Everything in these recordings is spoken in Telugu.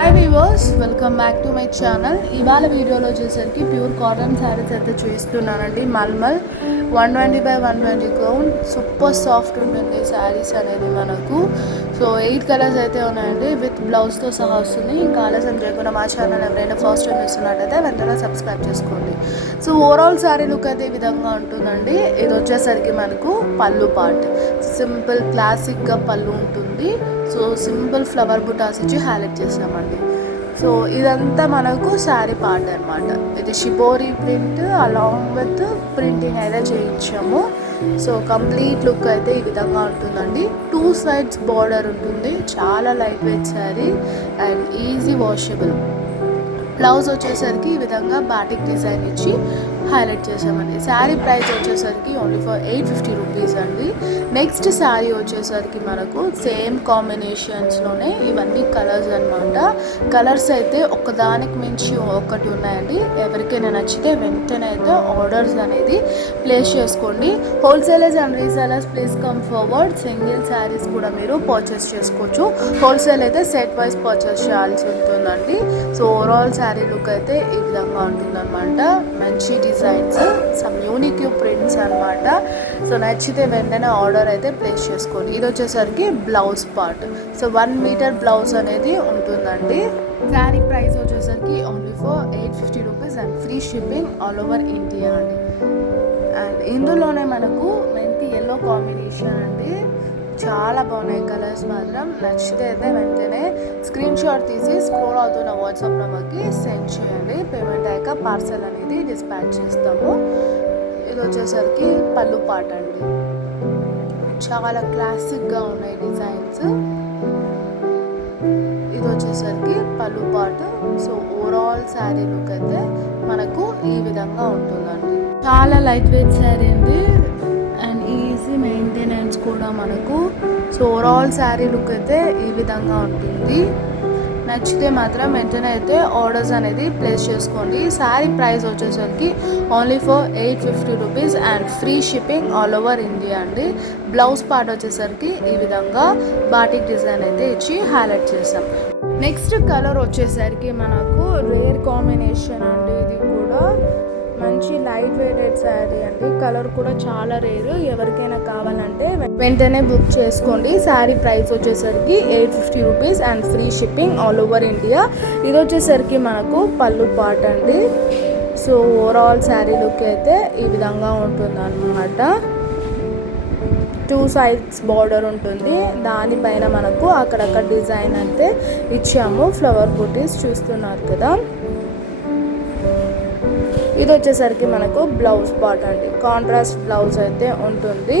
Hi viewers, welcome back to my channel. ఇవాళ వీడియోలో వచ్చేసరికి ప్యూర్ కాటన్ శారీస్ అయితే చూస్తున్నానండి. మల్మల్ 120/120 కౌంట్ సూపర్ సాఫ్ట్ ఉంటుంది శారీస్ అనేది మనకు. సో 8 కలర్స్ అయితే ఉన్నాయండి, విత్ బ్లౌజ్తో సహా వస్తుంది. ఇంకా ఆలస్యం చేయకుండా మా ఛానల్ ఎవరైనా ఫస్ట్ టైం చూస్తున్నట్టయితే వెంటనే సబ్స్క్రైబ్ చేసుకోండి. సో ఓవరాల్ శారీ లుక్ అయితే ఈ విధంగా ఉంటుందండి. ఇది వచ్చేసరికి మనకు పళ్ళు పార్ట్ సింపుల్ క్లాసిక్గా పళ్ళు ఉంటుంది. సో సింపుల్ ఫ్లవర్ బుటాస్ ఇచ్చి హైలైట్ చేసామండి. సో ఇదంతా మనకు శారీ పార్ట్ అనమాట. ఇది shibori print along with printing అయితే చేయించాము. సో కంప్లీట్ లుక్ అయితే ఈ విధంగా ఉంటుందండి. 2 సైడ్స్ బార్డర్ ఉంటుంది. చాలా light weight sari and easy washable. Blouse వచ్చేసరికి ఈ విధంగా బాటిక్ డిజైన్ ఇచ్చి హైలైట్ చేసామండి. శారీ ప్రైస్ వచ్చేసరికి ఓన్లీ ఫర్ 850 రూపీస్ అండి. నెక్స్ట్ శారీ వచ్చేసరికి మనకు సేమ్ కాంబినేషన్స్లోనే ఇవన్నీ కలర్స్ అనమాట. కలర్స్ అయితే ఒకదానికి మించి ఒకటి ఉన్నాయండి. ఎవరికైనా నచ్చితే వెంటనే అయితే ఆర్డర్స్ అనేది ప్లేస్ చేసుకోండి. Wholesalers and resellers please come forward. Single saris కూడా మీరు పర్చేస్ చేసుకోవచ్చు. హోల్సేల్ అయితే సెట్ వైజ్ పర్చేస్ చేయాల్సి ఉంటుందండి. సో ఓవరాల్ శారీ లుక్ అయితే ఈ విధంగా ఉంటుందన్నమాట. మంచి డిజైన్స్, సమ్ యూనిక్ ప్రింట్స్ అనమాట. సో నచ్చితే వెంటనే ఆర్డర్ అయితే ప్లేస్ చేసుకోండి. ఇది వచ్చేసరికి blouse part. So 1 meter blouse అనేది ఉంటుందండి. శారీ ప్రైస్ వచ్చేసరికి only for 850 rupees and free shipping all over India అండి. అండ్ ఇందులోనే మనకు మెంతి ఎల్లో కాంబినేషన్ అండి. చాలా బాగున్నాయి కలర్స్ మాత్రం. నచ్చితే అయితే వెంటనే స్క్రీన్ షాట్ తీసి స్క్రోల్ అవుతున్న వాట్సాప్ నెంబర్కి సెండ్ చేయండి. పేమెంట్ అయ్యాక పార్సల్ అనేది డిస్పాచ్ చేస్తాము. ఇది వచ్చేసరికి పళ్ళు పాట అండి. చాలా క్లాసిక్గా ఉన్నాయి డిజైన్స్. ఇది వచ్చేసరికి పళ్ళు పాట. సో ఓవరాల్ శారీ లుక్ అయితే మనకు ఈ విధంగా ఉంటుందండి. చాలా లైట్ వెయిట్ శారీ అండి అండ్ ఈజీ మెయింటెనెన్స్ కూడా మనకు. సో ఓవరాల్ శారీ లుక్ అయితే ఈ విధంగా ఉంటుంది. నచ్చితే మాత్రం వెంటనే అయితే ఆర్డర్స్ అనేది ప్లేస్ చేసుకోండి. శారీ ప్రైస్ వచ్చేసరికి only for 850 rupees and free shipping all over India అండి. బ్లౌజ్ పార్ట్ వచ్చేసరికి ఈ విధంగా బాటిక్ డిజైన్ అయితే ఇచ్చి హైలైట్ చేసాం. నెక్స్ట్ కలర్ వచ్చేసరికి మనకు రేర్ కాంబినేషన్ అండి. ఇది కూడా మంచి లైట్ వెయిటెడ్ శారీ అండి. కలర్ కూడా చాలా రేరు. ఎవరికైనా కావాలంటే వెంటనే బుక్ చేసుకోండి. శారీ ప్రైస్ వచ్చేసరికి 850 rupees and free shipping all over India. ఇది వచ్చేసరికి మనకు పళ్ళు పార్ట్ అండి. సో ఓవరాల్ శారీ లుక్ అయితే ఈ విధంగా ఉంటుంది అన్నమాట. 2 సైడ్స్ బార్డర్ ఉంటుంది. దానిపైన మనకు అక్కడక్కడ డిజైన్ అయితే ఇచ్చాము. ఫ్లవర్ బుటీస్ చూస్తున్నారు కదా. ఇది వచ్చేసరికి మనకు బ్లౌజ్ పార్ట్ అండి. కాంట్రాస్ట్ బ్లౌజ్ అయితే ఉంటుంది.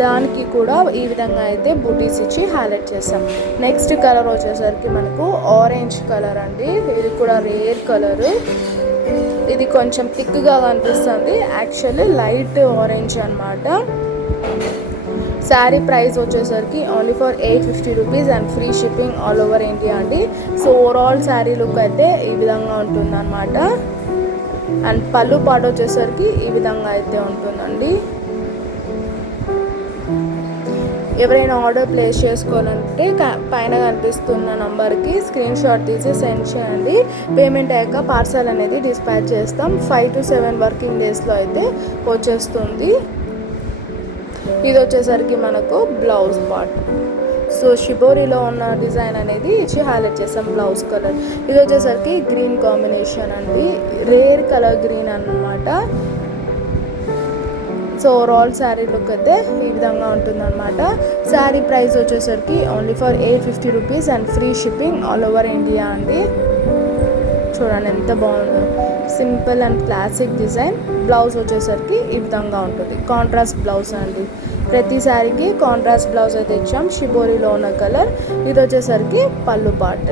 దానికి కూడా ఈ విధంగా అయితే బూటీస్ ఇచ్చి హైలైట్ చేస్తాం. నెక్స్ట్ కలర్ వచ్చేసరికి మనకు ఆరెంజ్ కలర్ అండి. ఇది కూడా రేర్ కలర్. ఇది కొంచెం థిక్గా కనిపిస్తుంది. యాక్చువల్లీ లైట్ ఆరెంజ్ అనమాట. శారీ ప్రైస్ వచ్చేసరికి only for 850 rupees and free shipping all over India అండి. సో ఓవరాల్ శారీ లుక్ అయితే ఈ విధంగా ఉంటుంది అనమాట. అండ్ పళ్ళు పాట వచ్చేసరికి ఈ విధంగా అయితే ఉంటుందండి. ఎవరైనా ఆర్డర్ ప్లేస్ చేసుకోవాలంటే పైన కనిపిస్తున్న నంబర్కి స్క్రీన్ షాట్ తీసి సెండ్ చేయండి. పేమెంట్ అయ్యాక పార్సల్ అనేది డిస్పాచ్ చేస్తాం. 5 to 7 వర్కింగ్ డేస్లో అయితే వచ్చేస్తుంది. ఇది వచ్చేసరికి మనకు బ్లౌజ్ పార్ట్. సో షిబోరిలో ఉన్న డిజైన్ అనేది ఇచ్చి హైలైట్ చేసాం. బ్లౌజ్ కలర్ ఇది వచ్చేసరికి గ్రీన్ కాంబినేషన్ అండి. రేర్ కలర్ గ్రీన్ అన్నమాట. సో ఓవరాల్ శారీ లుక్ అయితే ఈ విధంగా ఉంటుందన్నమాట. శారీ ప్రైస్ వచ్చేసరికి only for 850 rupees and free shipping all over India అండి. చూడండి ఎంత బాగుందో. Simple and classic design. Blouse వచ్చేసరికి ఈ విధంగా ఉంటుంది. కాంట్రాస్ట్ బ్లౌజ్ అండి. ప్రతి శారీకి కాంట్రాస్ట్ బ్లౌజ్ అయితే ఇచ్చాం. షిబోరిలో ఉన్న కలర్. ఇది వచ్చేసరికి పళ్ళు పార్ట్.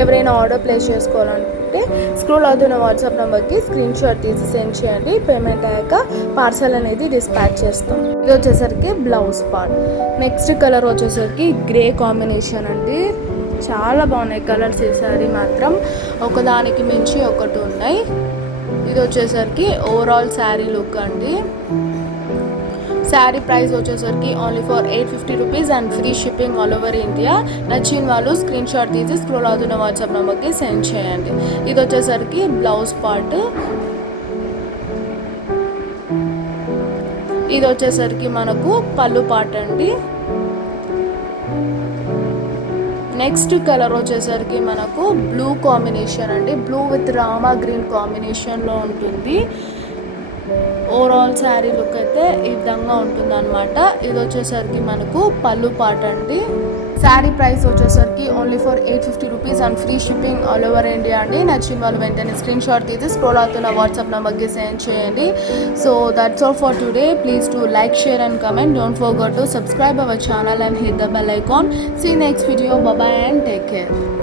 ఎవరైనా ఆర్డర్ ప్లేస్ చేసుకోవాలంటే స్క్రోల్ అవుతున్న వాట్సాప్ నెంబర్కి స్క్రీన్ షాట్ తీసి సెండ్ చేయండి. పేమెంట్ అయ్యాక పార్సల్ అనేది డిస్పాచ్ చేస్తాం. ఇది వచ్చేసరికి బ్లౌజ్ పార్ట్. నెక్స్ట్ కలర్ వచ్చేసరికి గ్రే కాంబినేషన్ అండి. చాలా బాగున్నాయి కలర్స్. ఈ శారీ మాత్రం ఒకదానికి మించి ఒకటి ఉన్నాయి. ఇది వచ్చేసరికి ఓవరాల్ శారీ లుక్ అండి. శారీ ప్రైస్ వచ్చేసరికి only for 850 rupees and free shipping all over India. నచ్చిన వాళ్ళు స్క్రీన్ షాట్ తీసి స్క్రోల్ అవుతున్న వాట్సాప్ నెంబర్కి సెండ్ చేయండి. ఇది వచ్చేసరికి బ్లౌజ్ పార్ట్. ఇది వచ్చేసరికి మనకు పళ్ళు పార్ట్ అండి. నెక్స్ట్ కలర్ వచ్చేసరికి మనకు బ్లూ కాంబినేషన్ అండి. బ్లూ విత్ రామా గ్రీన్ కాంబినేషన్లో ఉంటుంది. ఓవరాల్ శారీ లుక్ అయితే ఈ విధంగా ఉంటుంది అనమాట. ఇది వచ్చేసరికి మనకు పళ్ళు పార్ట్ అండి. శారీ ప్రైస్ వచ్చేసరికి only for 850 rupees and free shipping all over India అండి. నచ్చిన వాళ్ళు వెంటనే స్క్రీన్ షాట్ తీసి స్క్రోల్ అవుతున్న వాట్సాప్ నెంబర్కి సెండ్ చేయండి. So that's all for today. Please to like, share and comment. Don't forget to subscribe our channel and hit the bell icon. See you next video. Bye bye and take care.